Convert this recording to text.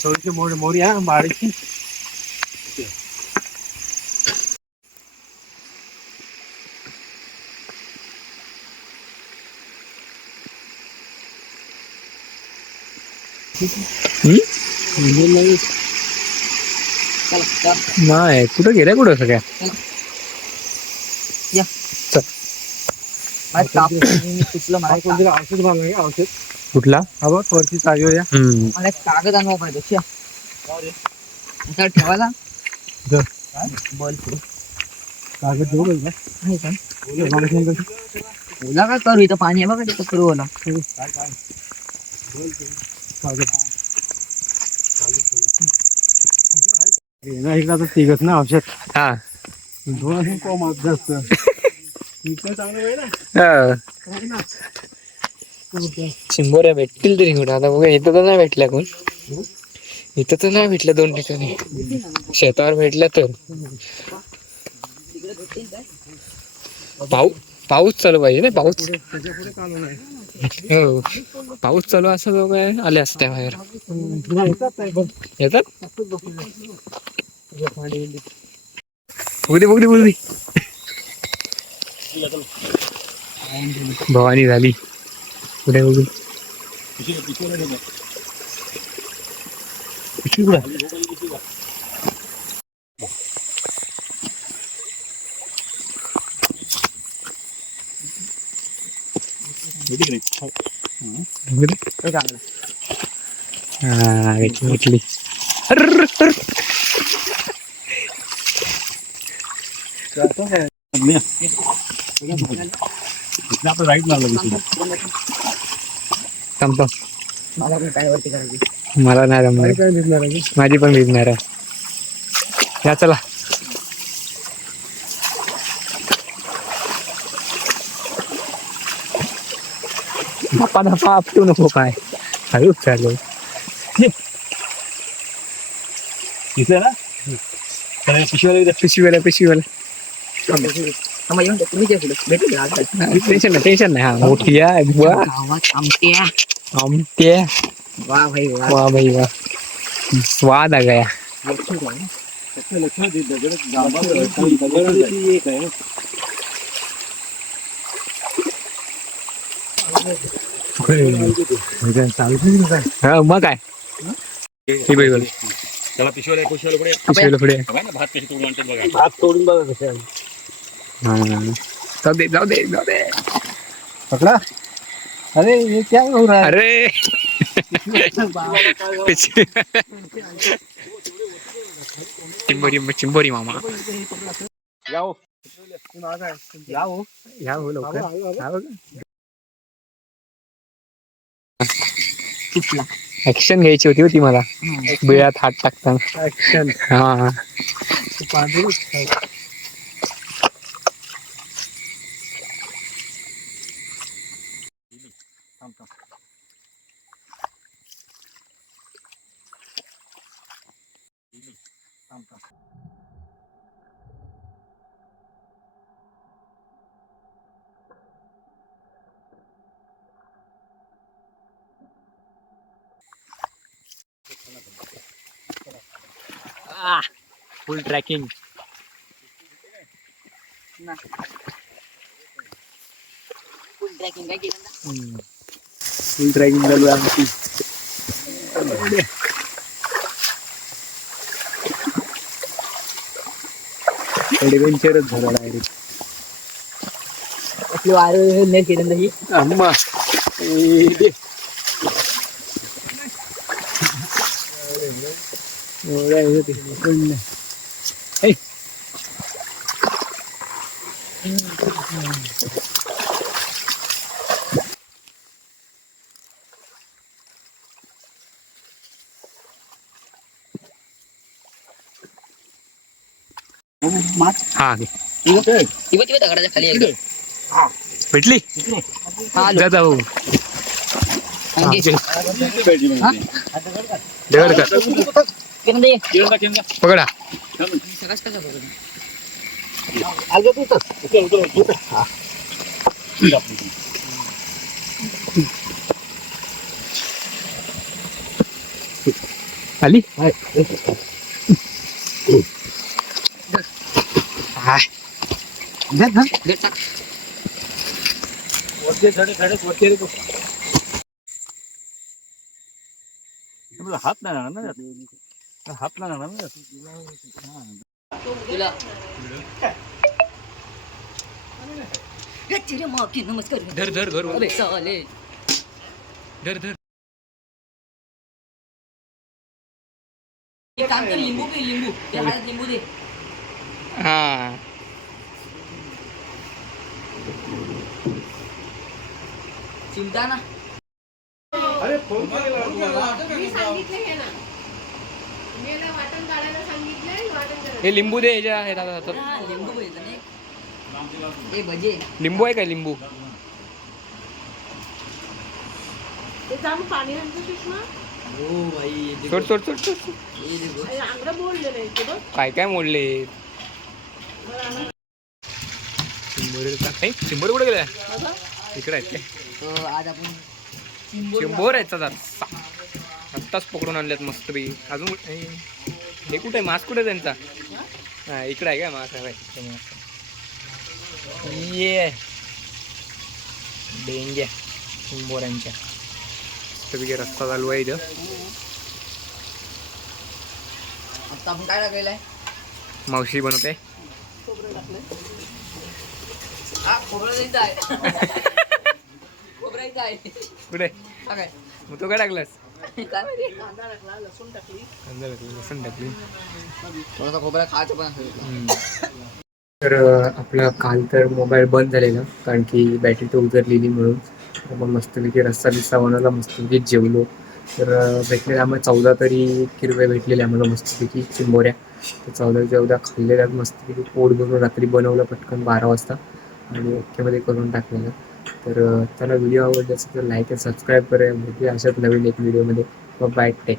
थोडीशी मोड मोरी हा बाळीची नाही कुठं गेल्या कुठं सगळ्या? औषध औषध. कुठला? हा बघ वरती चालू या. हम्म. मला एक कागद आणवा पाहिजे ठेवायला? कागद घेऊ का इथं? आहे का? मला सांग कसं? ओला काय करू? इथं पाणी आहे बघा तिथं करू ओला. कागद. हे ना इकडं आता तिघच ना औषध. हा. दोन असून कोम आप जास्त चांगलं आहे ना? हा. काय ना? चिंबोऱ्या भेटतील तरी कुठं? आता बघा इथं तर नाही भेटल्या कोण. इथं तर नाही भेटल्या दोन ठिकाणी. शेतावर भेटल्या तर. पाऊस पाऊस चालू पाहिजे ना पाऊस. हो. पाऊस चालू असं लोक आले असते बाहेर. येतात? नाही बघ येतात भवानी झाली. पुढे बघू पिशवी कुठं आहे? इथलं आपलं राईट लागलं. मला पण काय वरती करायची? मला नाही काय जमणार काय दिसणार आहे? माझी पण भिजणार आहे. या चला. धपा धपा आपटू नको काय. हळूच चालू. इथे ना? पिशवीला. पिशवीला पिशवीला थांबा, येऊन तुम्ही. टेन्शन नाही टेन्शन नाही हा मोठी आहे वा गावात आमट्या आमटे वा भाई वा वा भाई वा स्वाद आ गया. हा मग काय ही बाई बोल त्याला पिशव्या पिशव्या पुढे पिशवीला पुढे बघा ना भात तोडून बघा तोडून जाऊ दे जाऊ दे जाऊ दे. पकडा. अरे ये क्या हो रहा है? अरे. चिंबोरी चिंबोरी मामा. हो लवकर. या बघ. तुटला ऍक्शन घ्यायची होती होती मला. बिळात हात टाकताना. ऍक्शन हा. पांढरी फुल ट्रॅकिंग फुल ट्रॅकिंग काय केलं? फुल ट्रॅकिंग चालू आहे आमची. एडव्हेंचरच झाला डायरेक्ट आपली वारं नाही केलं ना ही? अम्मा. हा इवं इवं तिवं दगडाच्या खाली एकदम भेटली हा आलो. जा जाऊ अंगे. हा? पकडा? आली? हा, हात नाही लागणार ना. हात लागणार नमस्कार. धर धर धर. अरे चाले. धर धर. काम कर लिंबू पे लिंबू. लिंबू दे. हा. चिमटा ना. अरे फोन केला. तुम्हाला मी सांगितलं हे ना. हे लिंबू दे ह्याच्या हे दादा हातात. हा, लिंबू आहे काय लिंबू? हो सोड सोड सोड सोड. काय काय मोडले? चिंबोर कुठे गेल्या? इकडे आहेत काय? तो आज आपण चिंबोर चिंबोर आहेत दादा? आत्ताच पकडून आणल्यात मस्त बी अजून कुठे- हे कुठे आहे? मास्क कुठे त्यांचा? हा इकडे आहे काय मास्क आहे. ये. डेंग्या चिंबोऱ्यांच्या मस्तपैकी रस्ता चालू आहे इथं. आता आपण काय टाकलेलं आहे? मावशी बनवते. कुठे? मग तो काय टाकलास? कांदा टाकला लसूण टाकली कांदा टाकली लसूण टाकली थोडासा खोबरा खायचं पण तर आपला काल तर मोबाईल बंद झालेला कारण की बॅटरी तर उतरलेली म्हणून. आपण मस्तपैकी रस्ता बिस्ता बनवला मस्तपैकी जेवलो. तर भेटलेल्या आम्हाला चौदा तरी किरवे भेटलेले आम्हाला मस्तपैकी चिंबोऱ्या. तर चौदा चौदा खाल्लेल्या मस्तपैकी पोट भरून रात्री बनवलं पटकन बारा वाजता. आणि ओकेमध्ये करून टाकलेलं. तर त्याला व्हिडिओ आवडला असेल तर लाईक आणि सबस्क्राईब करा भेटूया अशाच नवीन एक व्हिडिओमध्ये मग बाय टेक